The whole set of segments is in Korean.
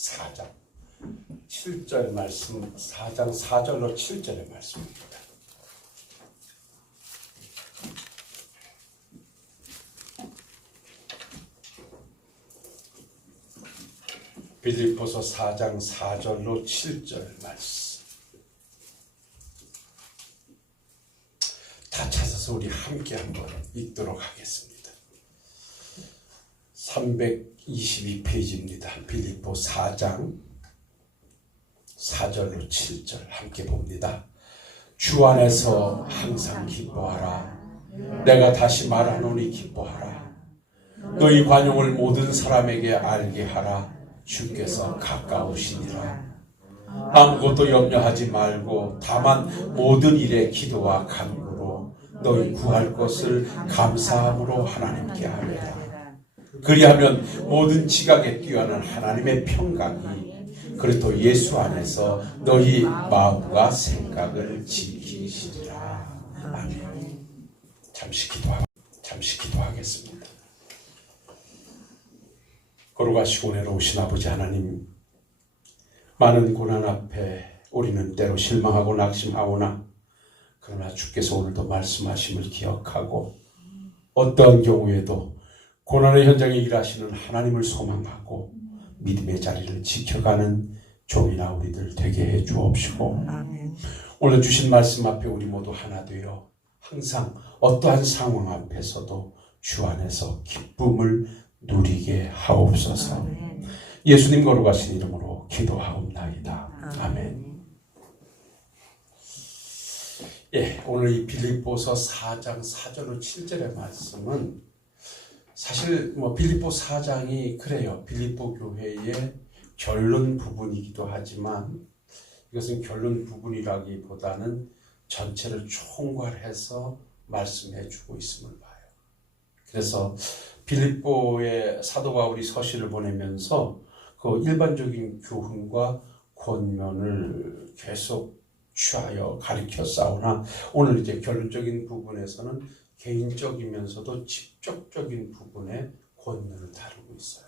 4장 7절 말씀, 4장 4절로 7절의 말씀입니다. 빌립보서 4장 4절로 7절 말씀. 다 찾아서 우리 함께 한번 읽도록 하겠습니다. 322페이지입니다. 빌립보 4장 4절로 7절 함께 봅니다. 주 안에서 항상 기뻐하라. 내가 다시 말하노니 기뻐하라. 너희 관용을 모든 사람에게 알게 하라. 주께서 가까우시니라. 아무것도 염려하지 말고 다만 모든 일에 기도와 간구로 너희 구할 것을 감사함으로 하나님께 아뢰라. 그리하면 모든 지각에 뛰어난 하나님의 평강이 그리스도 예수 안에서 너희 마음과 생각을 지키시리라. 아멘. 잠시 기도하겠습니다. 거룩하시고 은혜로우신 아버지 하나님, 많은 고난 앞에 우리는 때로 실망하고 낙심하오나 그러나 주께서 오늘도 말씀하심을 기억하고 어떠한 경우에도 고난의 현장에 일하시는 하나님을 소망하고 믿음의 자리를 지켜가는 종이나 우리들 되게 해 주옵시고, 오늘 주신 말씀 앞에 우리 모두 하나 되어 항상 어떠한 상황 앞에서도 주 안에서 기쁨을 누리게 하옵소서. 예수님 거룩하신 이름으로 기도하옵나이다. 아멘. 오늘 이 빌립보서 4장 4절로 7절의 말씀은 사실 빌립보 4장이 그래요. 빌립보 교회의 결론 부분이기도 하지만 이것은 결론 부분이라기보다는 전체를 총괄해서 말씀해 주고 있음을 봐요. 그래서 빌립보의 사도 바울이 서신을 보내면서 그 일반적인 교훈과 권면을 계속 취하여 가르쳐 싸우나 오늘 이제 결론적인 부분에서는 개인적이면서도 직접적인 부분의 권면을 다루고 있어요.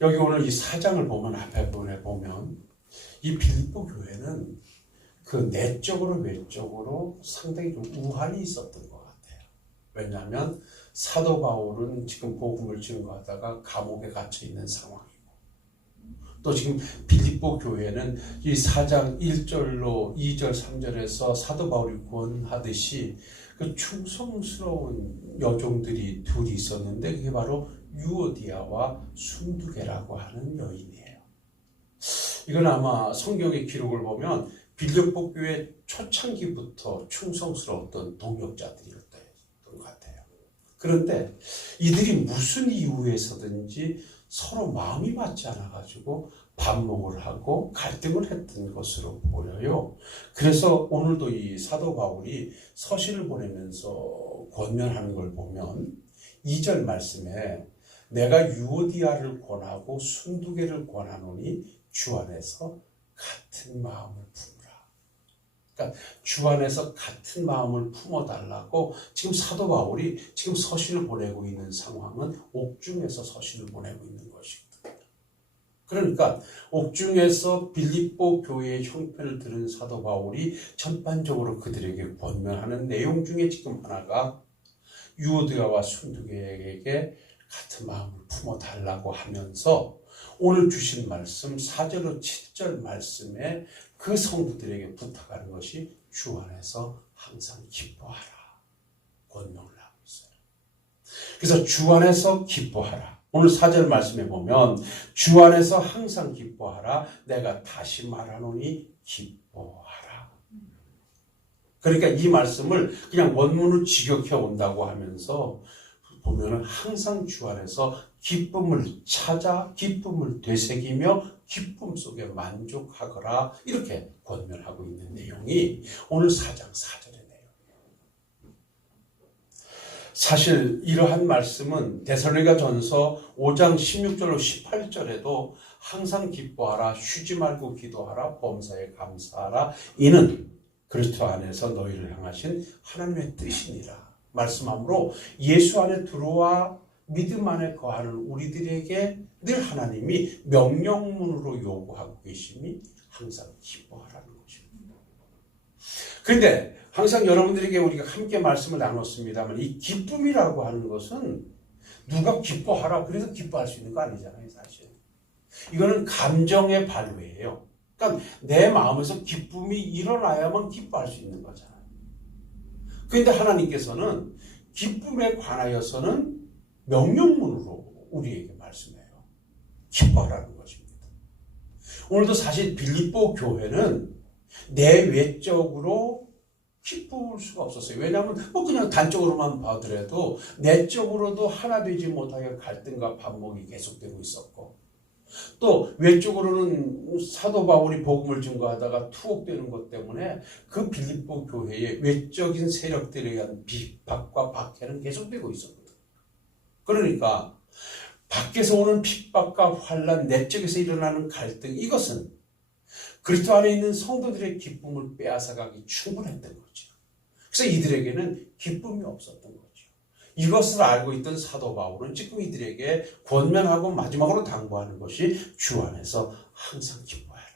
여기 오늘 이 4장을 보면 앞에 보면 이 빌립보 교회는 그 내적으로 외적으로 상당히 좀 우환이 있었던 것 같아요. 왜냐하면 사도 바울은 지금 복음을 증거하다가 감옥에 갇혀 있는 상황이고, 또 지금 빌립보 교회는 이 4장 1절로 2절 3절에서 사도 바울이 권하듯이 그 충성스러운 여종들이 둘이 있었는데 그게 바로 유오디아와 순두계라고 하는 여인이에요. 이건 아마 성경의 기록을 보면 빌립보 교회 초창기부터 충성스러웠던 동역자들이었던 것 같아요. 그런데 이들이 무슨 이유에서든지 서로 마음이 맞지 않아가지고 반목을 하고 갈등을 했던 것으로 보여요. 그래서 오늘도 이 사도 바울이 서신을 보내면서 권면하는 걸 보면 2절 말씀에 내가 유오디아를 권하고 순두계를 권하노니 주 안에서 같은 마음을 품으라. 그러니까 주 안에서 같은 마음을 품어달라고 지금 사도 바울이 지금 서신을 보내고 있는 상황은 옥중에서 서신을 보내고 있는 것이거든요. 그러니까 옥중에서 빌립보 교회의 형편을 들은 사도 바울이 전반적으로 그들에게 권면하는 내용 중에 지금 하나가 유오디아와 순두계에게 같은 마음을 품어달라고 하면서 오늘 주신 말씀 4절로 7절 말씀에 그 성도들에게 부탁하는 것이 주 안에서 항상 기뻐하라 권명을 하고 있어요. 그래서 주 안에서 기뻐하라. 오늘 4절 말씀에 보면 주 안에서 항상 기뻐하라. 내가 다시 말하노니 기뻐하라. 그러니까 이 말씀을 그냥 원문을 직역해 온다고 하면서 보면은 항상 주 안에서 기쁨을 찾아 기쁨을 되새기며 기쁨 속에 만족하거라 이렇게 권면하고 있는 내용이 오늘 4장 4절의 내용이에요. 사실 이러한 말씀은 데살로니가전서 5장 16절로 18절에도 항상 기뻐하라, 쉬지 말고 기도하라, 범사에 감사하라, 이는 그리스도 안에서 너희를 향하신 하나님의 뜻이니라 말씀하므로 예수 안에 들어와 믿음 안에 거하는 우리들에게 늘 하나님이 명령문으로 요구하고 계심이 항상 기뻐하라는 것입니다. 그런데 항상 여러분들에게 우리가 함께 말씀을 나눴습니다만 이 기쁨이라고 하는 것은 누가 기뻐하라 그래서 기뻐할 수 있는 거 아니잖아요, 사실. 이거는 감정의 발휘예요. 그러니까 내 마음에서 기쁨이 일어나야만 기뻐할 수 있는 거잖아요. 그런데 하나님께서는 기쁨에 관하여서는 명령문으로 우리에게 말씀해요. 기뻐하라는 것입니다. 오늘도 사실 빌립보 교회는 내외적으로 기쁠 수가 없었어요. 왜냐하면 그냥 단적으로만 봐더라도 내적으로도 하나 되지 못하여 갈등과 반목이 계속되고 있었고, 또 외적으로는 사도 바울이 복음을 증거하다가 투옥되는 것 때문에 그 빌립보 교회의 외적인 세력들에 의한 비박과 박해는 계속되고 있었거든요. 그러니까 밖에서 오는 핍박과 환난, 내적에서 일어나는 갈등, 이것은 그리스도 안에 있는 성도들의 기쁨을 빼앗아가기 충분했던 거죠. 그래서 이들에게는 기쁨이 없었던 거죠. 이것을 알고 있던 사도 바울은 지금 이들에게 권면하고 마지막으로 당부하는 것이 주 안에서 항상 기뻐해라.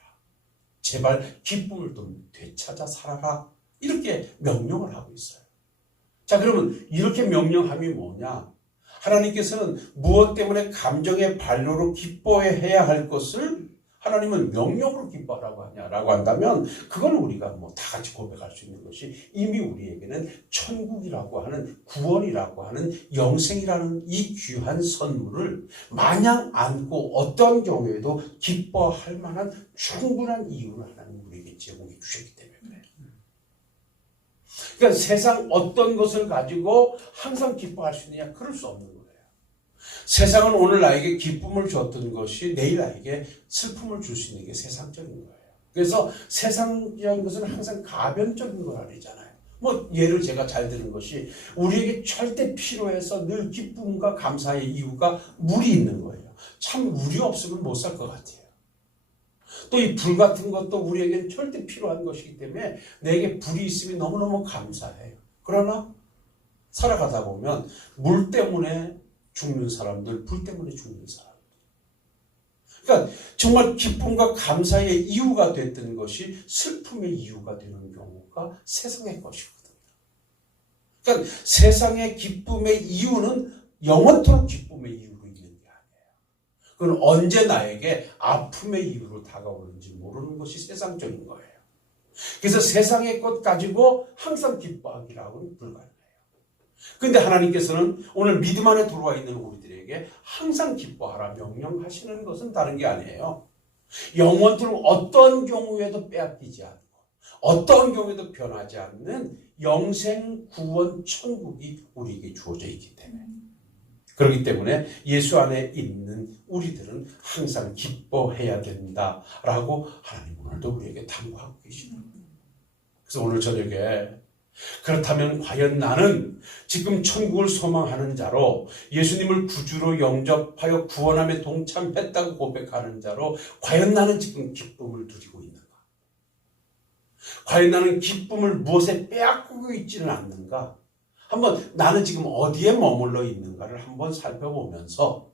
제발 기쁨을 좀 되찾아 살아라. 이렇게 명령을 하고 있어요. 자, 그러면 이렇게 명령함이 뭐냐? 하나님께서는 무엇 때문에 감정의 발로로 기뻐해야 할 것을 하나님은 명령으로 기뻐하라고 하냐라고 한다면 그건 우리가 다 같이 고백할 수 있는 것이 이미 우리에게는 천국이라고 하는 구원이라고 하는 영생이라는 이 귀한 선물을 마냥 안고 어떤 경우에도 기뻐할 만한 충분한 이유를 하나님 우리에게 제공해 주셨기 때문에 그래요. 그러니까 세상 어떤 것을 가지고 항상 기뻐할 수 있느냐? 그럴 수 없는 거예요. 세상은 오늘 나에게 기쁨을 줬던 것이 내일 나에게 슬픔을 줄 수 있는 게 세상적인 거예요. 그래서 세상적인 것은 항상 가변적인 걸 아니잖아요. 예를 제가 잘 드는 것이 우리에게 절대 필요해서 늘 기쁨과 감사의 이유가 물이 있는 거예요. 참 물이 없으면 못 살 것 같아요. 또 이 불 같은 것도 우리에게는 절대 필요한 것이기 때문에 내게 불이 있으면 너무너무 감사해요. 그러나 살아가다 보면 물 때문에 죽는 사람들, 불 때문에 죽는 사람들. 그러니까 정말 기쁨과 감사의 이유가 됐던 것이 슬픔의 이유가 되는 경우가 세상의 것이거든요. 그러니까 세상의 기쁨의 이유는 영원토록 기쁨의 이유로 있는 게 아니에요. 그건 언제 나에게 아픔의 이유로 다가오는지 모르는 것이 세상적인 거예요. 그래서 세상의 것 가지고 항상 기뻐하기라고는 불가능해요. 그런데 하나님께서는 오늘 믿음 안에 들어와 있는 우리들에게 항상 기뻐하라 명령하시는 것은 다른 게 아니에요. 영원토록 어떤 경우에도 빼앗기지 않고 어떤 경우에도 변하지 않는 영생, 구원, 천국이 우리에게 주어져 있기 때문에, 그렇기 때문에 예수 안에 있는 우리들은 항상 기뻐해야 된다라고 하나님 오늘도 우리에게 당부하고 계시는 거예요. 그래서 오늘 저녁에 그렇다면 과연 나는 지금 천국을 소망하는 자로 예수님을 구주로 영접하여 구원함에 동참했다고 고백하는 자로 과연 나는 지금 기쁨을 누리고 있는가? 과연 나는 기쁨을 무엇에 빼앗고 있지는 않는가? 한번 나는 지금 어디에 머물러 있는가를 한번 살펴보면서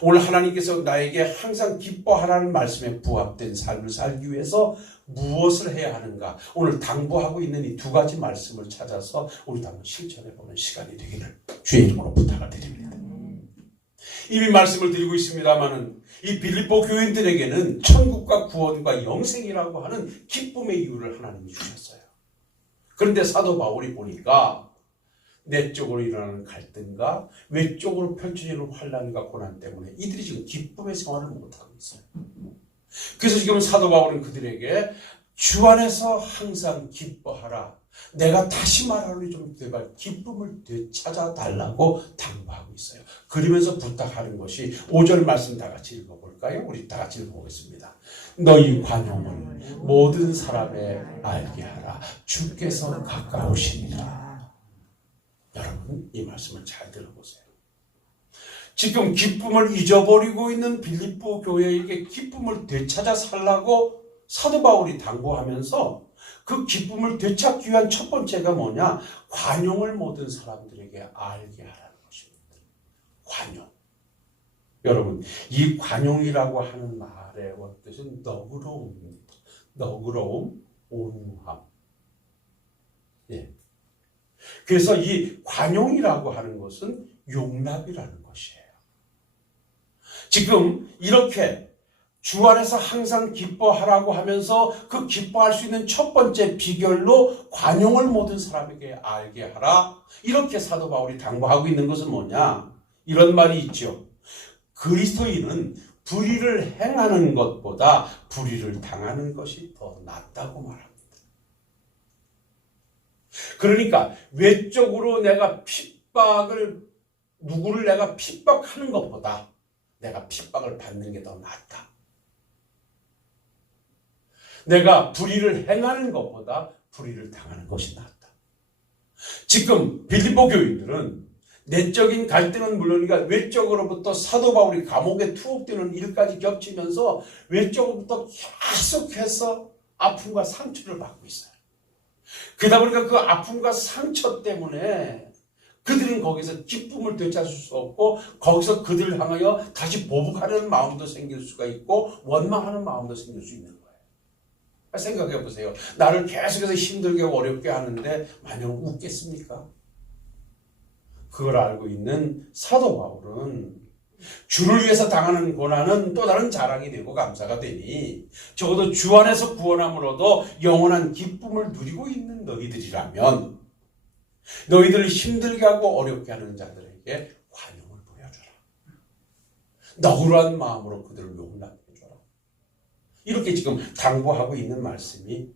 오늘 하나님께서 나에게 항상 기뻐하라는 말씀에 부합된 삶을 살기 위해서 무엇을 해야 하는가, 오늘 당부하고 있는 이 두 가지 말씀을 찾아서 우리도 한번 실천해보는 시간이 되기를 주의 이름으로 부탁을 드립니다. 이미 말씀을 드리고 있습니다마는 이 빌립보 교인들에게는 천국과 구원과 영생이라고 하는 기쁨의 이유를 하나님이 주셨어요. 그런데 사도 바울이 보니까 내적으로 일어나는 갈등과 외적으로 펼쳐지는 환난과 고난 때문에 이들이 지금 기쁨의 생활을 못하고 있어요. 그래서 지금 사도 바울은 그들에게 주 안에서 항상 기뻐하라. 내가 다시 말하노니 좀 제발 기쁨을 되찾아 달라고 당부하고 있어요. 그러면서 부탁하는 것이 5절 말씀 다 같이 읽어볼까요? 우리 다 같이 읽어보겠습니다. 너희 관용을 모든 사람에 알게 하라. 주께서 가까우시니라. 여러분 이 말씀을 잘 들어보세요. 지금 기쁨을 잊어버리고 있는 빌립보 교회에게 기쁨을 되찾아 살라고 사도 바울이 당부하면서 그 기쁨을 되찾기 위한 첫 번째가 뭐냐? 관용을 모든 사람들에게 알게 하라는 것입니다. 관용. 여러분, 이 관용이라고 하는 말의 뜻은 너그러움입니다. 너그러움, 온유함. 예. 그래서 이 관용이라고 하는 것은 용납이라는 것이에요. 지금 이렇게 주 안에서 항상 기뻐하라고 하면서 그 기뻐할 수 있는 첫 번째 비결로 관용을 모든 사람에게 알게 하라. 이렇게 사도 바울이 당부하고 있는 것은 뭐냐? 이런 말이 있죠. 그리스도인은 불의를 행하는 것보다 불의를 당하는 것이 더 낫다고 말합니다. 그러니까 외적으로 내가 누구를 내가 핍박하는 것보다 내가 핍박을 받는 게 더 낫다. 내가 불의를 행하는 것보다 불의를 당하는 것이 낫다. 지금 빌립보 교인들은 내적인 갈등은 물론이가 외적으로부터 사도 바울이 감옥에 투옥되는 일까지 겹치면서 외적으로부터 계속해서 아픔과 상처를 받고 있어요. 그러다 보니까 그 아픔과 상처 때문에 그들은 거기서 기쁨을 되찾을 수 없고 거기서 그들을 향하여 다시 보복하려는 마음도 생길 수가 있고 원망하는 마음도 생길 수 있는 거예요. 생각해 보세요. 나를 계속해서 힘들게 어렵게 하는데 마냥 웃겠습니까? 그걸 알고 있는 사도 바울은 주를 위해서 당하는 고난은 또 다른 자랑이 되고 감사가 되니 적어도 주 안에서 구원함으로도 영원한 기쁨을 누리고 있는 너희들이라면 너희들을 힘들게 하고 어렵게 하는 자들에게 관용을 보여줘라. 너그러운 마음으로 그들을 용납해줘라. 이렇게 지금 당부하고 있는 말씀이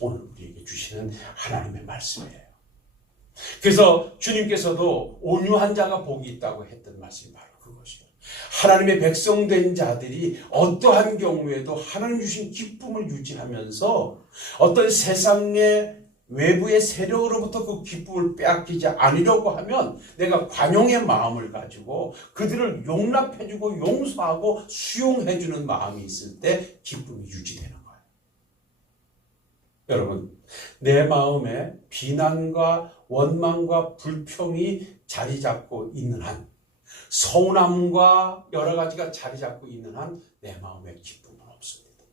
오늘 우리에게 주시는 하나님의 말씀이에요. 그래서 주님께서도 온유한 자가 복이 있다고 했던 말씀이 바로 그것이에요. 하나님의 백성된 자들이 어떠한 경우에도 하나님 주신 기쁨을 유지하면서 어떤 세상의 외부의 세력으로부터 그 기쁨을 빼앗기지 않으려고 하면 내가 관용의 마음을 가지고 그들을 용납해주고 용서하고 수용해주는 마음이 있을 때 기쁨이 유지되는 거예요. 여러분, 내 마음에 비난과 원망과 불평이 자리 잡고 있는 한, 서운함과 여러 가지가 자리 잡고 있는 한 내 마음에 기쁨은 없습니다.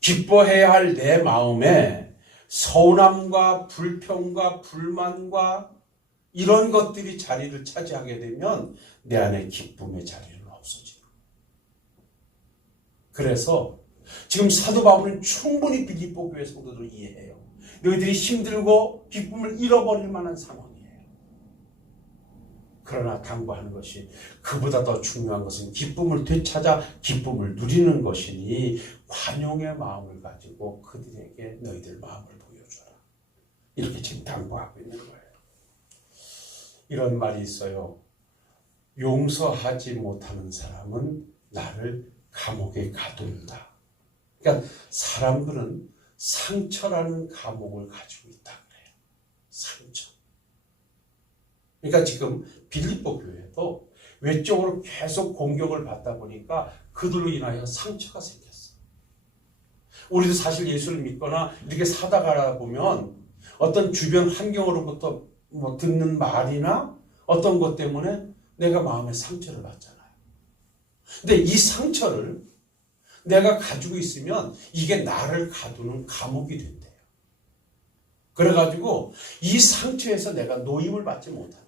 기뻐해야 할 내 마음에 서운함과 불평과 불만과 이런 것들이 자리를 차지하게 되면 내 안에 기쁨의 자리는 없어지는 거예요. 그래서 지금 사도 바울은 충분히 빌립보 교회 성도들을 이해해요. 너희들이 힘들고 기쁨을 잃어버릴 만한 상황이에요. 그러나 당부하는 것이 그보다 더 중요한 것은 기쁨을 되찾아 기쁨을 누리는 것이니 관용의 마음을 가지고 그들에게 너희들 마음을 보여줘라. 이렇게 지금 당부하고 있는 거예요. 이런 말이 있어요. 용서하지 못하는 사람은 나를 감옥에 가둔다. 그러니까 사람들은 상처라는 감옥을 가지고 있다 그래요. 상처. 그러니까 지금 빌립보 교회도 외적으로 계속 공격을 받다 보니까 그들로 인하여 상처가 생겼어. 우리도 사실 예수를 믿거나 이렇게 살다가 보면 어떤 주변 환경으로부터 듣는 말이나 어떤 것 때문에 내가 마음에 상처를 받잖아요. 근데 이 상처를 내가 가지고 있으면 이게 나를 가두는 감옥이 된대요. 그래가지고 이 상처에서 내가 노임을 받지 못하는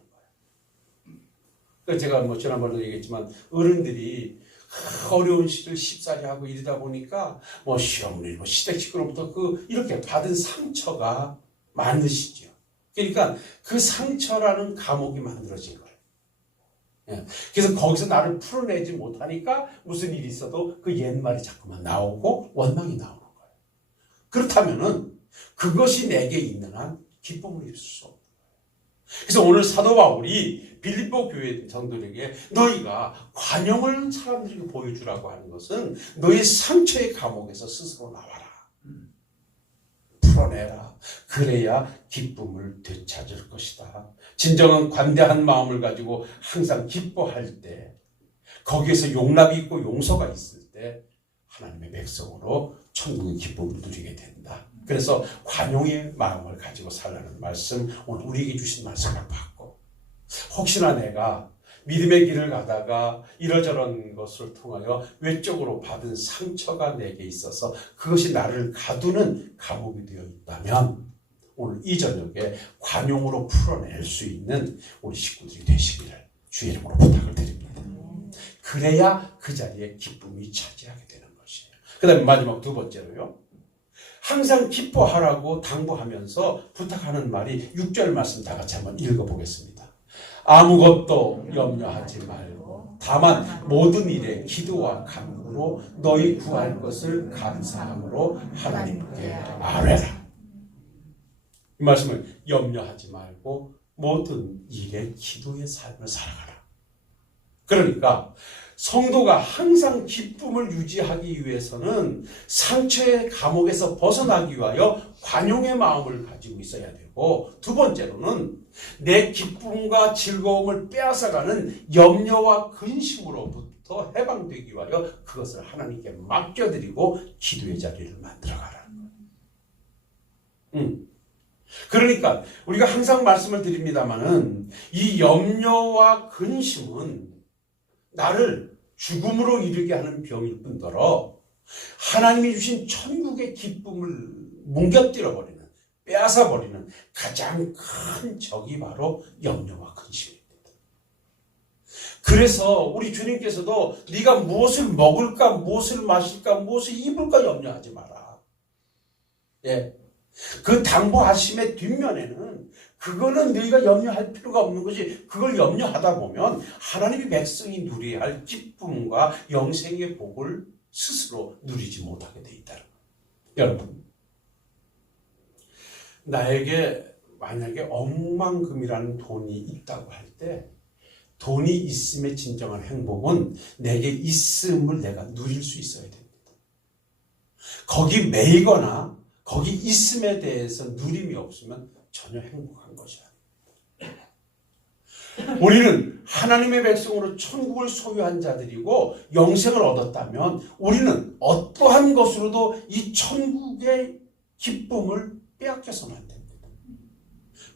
거예요. 제가 지난번에도 얘기했지만 어른들이 어려운 시를 쉽사리 하고 이러다 보니까 시어머니, 시댁식구로부터 이렇게 받은 상처가 많으시죠. 그러니까 그 상처라는 감옥이 만들어진 거예요. 그래서 거기서 나를 풀어내지 못하니까 무슨 일이 있어도 그 옛말이 자꾸만 나오고 원망이 나오는 거예요. 그렇다면은 그것이 내게 있는 한 기쁨을 입을 수 없는 거예요. 그래서 오늘 사도 바울이 빌립보 교회 성도들에게 너희가 관용을 사람들에게 보여주라고 하는 것은 너희 상처의 감옥에서 스스로 나와라. 풀어내라. 그래야 기쁨을 되찾을 것이다. 진정한 관대한 마음을 가지고 항상 기뻐할 때 거기에서 용납이 있고 용서가 있을 때 하나님의 백성으로 천국의 기쁨을 누리게 된다. 그래서 관용의 마음을 가지고 살라는 말씀, 오늘 우리에게 주신 말씀을 받고 혹시나 내가 믿음의 길을 가다가 이러저런 것을 통하여 외적으로 받은 상처가 내게 있어서 그것이 나를 가두는 감옥이 되어 있다면 오늘 이 저녁에 관용으로 풀어낼 수 있는 우리 식구들이 되시기를 주의 이름으로 부탁을 드립니다. 그래야 그 자리에 기쁨이 차지하게 되는 것이에요. 그 다음에 마지막 두 번째로요. 항상 기뻐하라고 당부하면서 부탁하는 말이 6절 말씀 다 같이 한번 읽어보겠습니다. 아무것도 염려하지 말고 다만 모든 일에 기도와 간구로 너희 구할 것을 감사함으로 하나님께 아뢰라. 이 말씀을 염려하지 말고 모든 일에 기도의 삶을 살아가라. 그러니까 성도가 항상 기쁨을 유지하기 위해서는 상처의 감옥에서 벗어나기 위하여 관용의 마음을 가지고 있어야 되고, 두 번째로는 내 기쁨과 즐거움을 빼앗아가는 염려와 근심으로부터 해방되기 위하여 그것을 하나님께 맡겨드리고 기도의 자리를 만들어가라는 거예요. 그러니까 우리가 항상 말씀을 드립니다마는 이 염려와 근심은 나를 죽음으로 이르게 하는 병일 뿐더러 하나님이 주신 천국의 기쁨을 뭉개뜨려버리는, 빼앗아버리는 가장 큰 적이 바로 염려와 근심입니다. 그래서 우리 주님께서도 네가 무엇을 먹을까, 무엇을 마실까, 무엇을 입을까 염려하지 마라. 예. 그 당부하심의 뒷면에는 그거는 너희가 염려할 필요가 없는 것이, 그걸 염려하다 보면 하나님의 백성이 누려야 할 기쁨과 영생의 복을 스스로 누리지 못하게 돼 있다는 거예요. 여러분, 나에게 만약에 억만금이라는 돈이 있다고 할 때 돈이 있음의 진정한 행복은 내게 있음을 내가 누릴 수 있어야 됩니다. 거기 매이거나 거기 있음에 대해서 누림이 없으면 전혀 행복한 것이 아닙니다. 우리는 하나님의 백성으로 천국을 소유한 자들이고 영생을 얻었다면 우리는 어떠한 것으로도 이 천국의 기쁨을 빼앗겨서는 안 됩니다.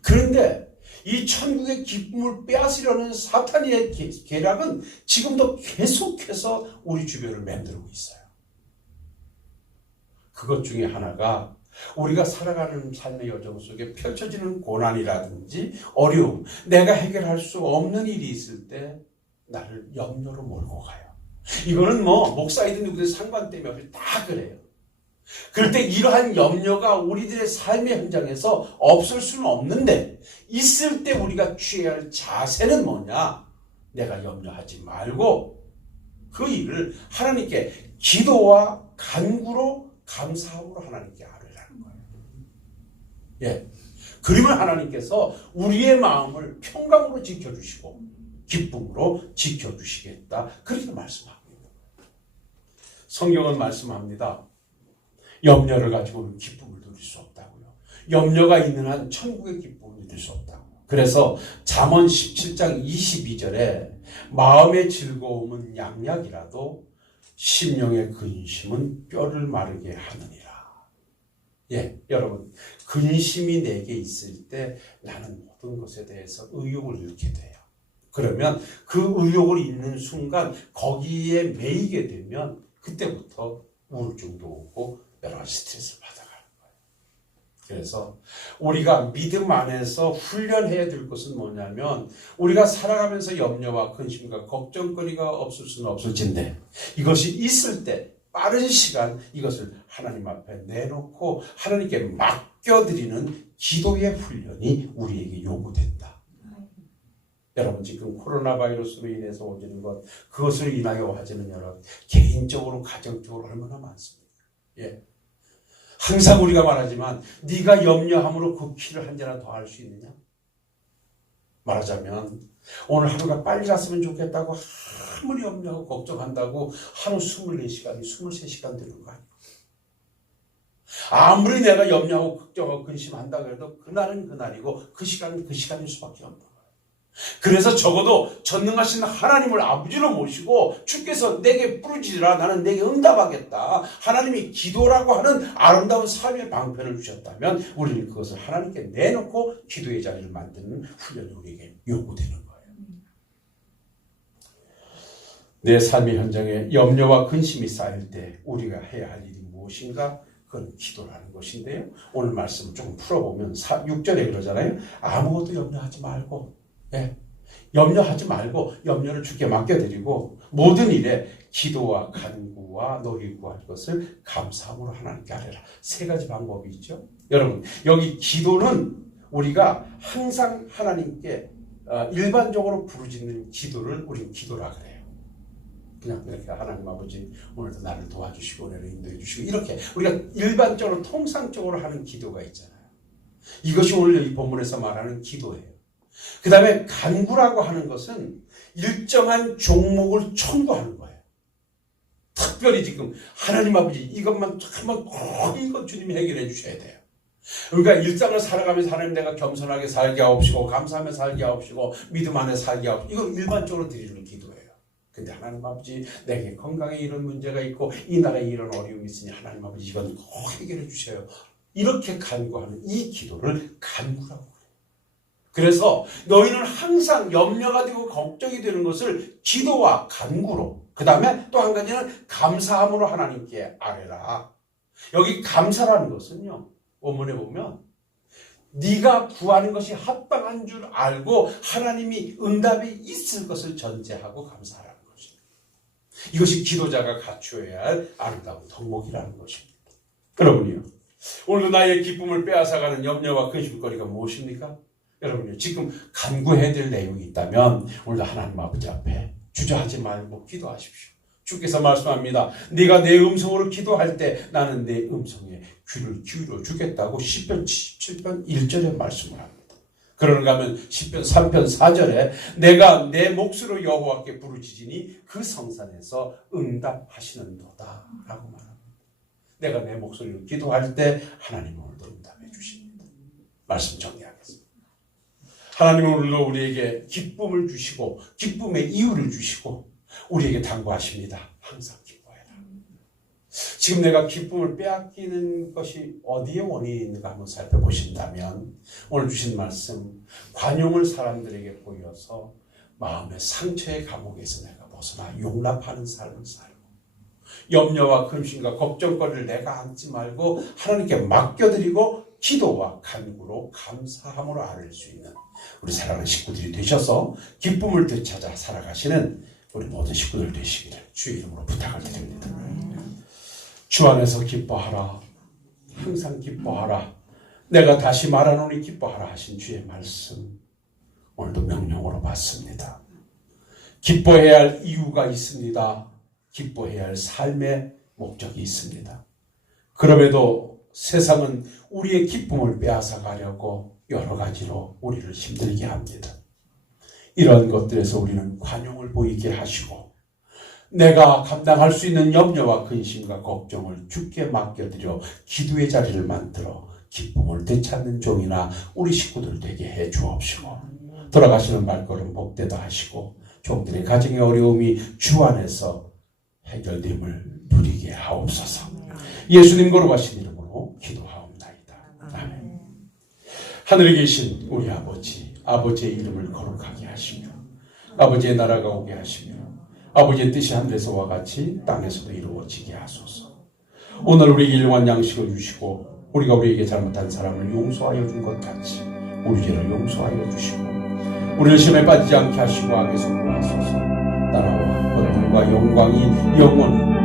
그런데 이 천국의 기쁨을 빼앗으려는 사탄의 계략은 지금도 계속해서 우리 주변을 맴돌고 있어요. 그것 중에 하나가 우리가 살아가는 삶의 여정 속에 펼쳐지는 고난이라든지 어려움, 내가 해결할 수 없는 일이 있을 때 나를 염려로 몰고 가요. 이거는 뭐 목사이든 누구든 상관됨이 없이 다 그래요. 그럴 때 이러한 염려가 우리들의 삶의 현장에서 없을 수는 없는데, 있을 때 우리가 취해야 할 자세는 뭐냐? 내가 염려하지 말고 그 일을 하나님께 기도와 간구로 감사함으로 하나님께 아뢰라는 거예요. 예. 그러면 하나님께서 우리의 마음을 평강으로 지켜주시고 기쁨으로 지켜주시겠다. 그렇게 말씀합니다. 성경은 말씀합니다. 염려를 가지고는 기쁨을 누릴 수 없다고요. 염려가 있는 한 천국의 기쁨을 누릴 수 없다고요. 그래서 잠언 17장 22절에 마음의 즐거움은 양약이라도 심령의 근심은 뼈를 마르게 하느니라. 예, 여러분, 근심이 내게 있을 때 나는 모든 것에 대해서 의욕을 잃게 돼요. 그러면 그 의욕을 잃는 순간 거기에 매이게 되면 그때부터 우울증도 오고 여러 가지 스트레스를 받아가는 거예요. 그래서 우리가 믿음 안에서 훈련해야 될 것은 뭐냐면, 우리가 살아가면서 염려와 근심과 걱정거리가 없을 수는 없을진데 이것이 있을 때 빠른 시간 이것을 하나님 앞에 내놓고 하나님께 맡겨드리는 기도의 훈련이 우리에게 요구된다. 여러분, 지금 코로나 바이러스로 인해서 오지는 것, 그것을 인하여 와지는 여러 개인적으로 가정적으로 얼마나 많습니까? 예. 항상 우리가 말하지만 네가 염려함으로 그 키를 한 잔이나 더 할 수 있느냐? 말하자면 오늘 하루가 빨리 갔으면 좋겠다고 아무리 염려하고 걱정한다고 하루 24시간이 23시간 되는 거 아니에요. 아무리 내가 염려하고 걱정하고 근심한다고 해도 그날은 그날이고 그 시간은 그 시간일 수밖에 없는 거예요. 그래서 적어도 전능하신 하나님을 아버지로 모시고 주께서 내게 부르짖으라, 나는 내게 응답하겠다, 하나님이 기도라고 하는 아름다운 삶의 방편을 주셨다면 우리는 그것을 하나님께 내놓고 기도의 자리를 만드는 훈련이 우리에게 요구되는 거예요. 내 삶의 현장에 염려와 근심이 쌓일 때 우리가 해야 할 일이 무엇인가? 그건 기도라는 것인데요. 오늘 말씀을 조금 풀어보면 6절에 그러잖아요. 아무것도 염려하지 말고, 염려하지 말고 염려를 주께 맡겨드리고 모든 일에 기도와 간구와 너희 구할 것을 감사함으로 하나님께 아뢰라. 세 가지 방법이 있죠. 여러분, 여기 기도는 우리가 항상 하나님께 일반적으로 부르짖는 기도를 우리는 기도라 그래요. 그냥 이렇게 하나님 아버지 오늘도 나를 도와주시고 오늘을 인도해 주시고 이렇게 우리가 일반적으로 통상적으로 하는 기도가 있잖아요. 이것이 오늘 이 본문에서 말하는 기도예요. 그 다음에 간구라고 하는 것은 일정한 종목을 청구하는 거예요. 특별히 지금 하나님 아버지 이것만 한번 꼭 이것 주님이 해결해 주셔야 돼요. 그러니까 일상을 살아가면서 하나님 내가 겸손하게 살게 하옵시고 감사하며 살게 하옵시고 믿음 안에 살게 하옵시고 이건 일반적으로 드리는 기도예요. 근데 하나님 아버지 내게 건강에 이런 문제가 있고 이 나라에 이런 어려움이 있으니 하나님 아버지 이건 꼭 해결해 주셔요. 이렇게 간구하는 이 기도를 간구라고 해요. 그래서 너희는 항상 염려가 되고 걱정이 되는 것을 기도와 간구로, 그 다음에 또 한 가지는 감사함으로 하나님께 아뢰라. 여기 감사라는 것은요, 원문에 보면 네가 구하는 것이 합당한 줄 알고 하나님이 응답이 있을 것을 전제하고 감사하라는 것입니다. 이것이 기도자가 갖추어야 할 아름다운 덕목이라는 것입니다. 여러분이요, 오늘도 나의 기쁨을 빼앗아가는 염려와 근심거리가 무엇입니까? 여러분요, 지금 간구해야 될 내용이 있다면 오늘도 하나님 아버지 앞에 주저하지 말고 기도하십시오. 주께서 말씀합니다. 네가 내 음성으로 기도할 때 나는 내 음성에 귀를 기울여 주겠다고 시편 77편 1절에 말씀을 합니다. 그런가 하면 시편 3편 4절에 내가 내 몫으로 여호와께 부르짖으니 그 성산에서 응답하시는도다 라고 말합니다. 내가 내 목소리로 기도할 때 하나님은 오늘도 응답해 주십니다. 말씀 정리하겠습니다. 하나님은 오늘도 우리에게 기쁨을 주시고 기쁨의 이유를 주시고 우리에게 당부하십니다. 항상 기뻐해라. 지금 내가 기쁨을 빼앗기는 것이 어디에 원인이 있는가 한번 살펴보신다면 오늘 주신 말씀, 관용을 사람들에게 보여서 마음의 상처의 감옥에서 내가 벗어나 용납하는 삶을 살고 염려와 근심과 걱정거리를 내가 안지 말고 하나님께 맡겨드리고 기도와 간구로 감사함으로 아뢰 수 있는 우리 사랑하는 식구들이 되셔서 기쁨을 되찾아 살아가시는 우리 모든 식구들 되시기를 주의 이름으로 부탁을 드립니다. 주 안에서 기뻐하라. 항상 기뻐하라. 내가 다시 말하노니 기뻐하라 하신 주의 말씀 오늘도 명령으로 받습니다. 기뻐해야 할 이유가 있습니다. 기뻐해야 할 삶의 목적이 있습니다. 그럼에도 세상은 우리의 기쁨을 빼앗아 가려고 여러 가지로 우리를 힘들게 합니다. 이런 것들에서 우리는 관용을 보이게 하시고 내가 감당할 수 있는 염려와 근심과 걱정을 주께 맡겨드려 기도의 자리를 만들어 기쁨을 되찾는 종이나 우리 식구들 되게 해 주옵시고 돌아가시는 발걸음 복되다 하시고 종들의 가정의 어려움이 주 안에서 해결됨을 누리게 하옵소서. 예수님 거룩하신 이름으로 기도하옵나이다. 아멘. 하늘에 계신 우리 아버지의 이름을 거룩하게 하시며 아버지의 나라가 오게 하시며 아버지의 뜻이 하늘에서와 같이 땅에서도 이루어지게 하소서. 오늘 우리에게 일용할 양식을 주시고 우리가 우리에게 잘못한 사람을 용서하여 준 것 같이 우리 죄를 용서하여 주시고 우리를 시험에 빠지지 않게 하시고 악에서 구하소서. 나라와 권능과 영광이 영원히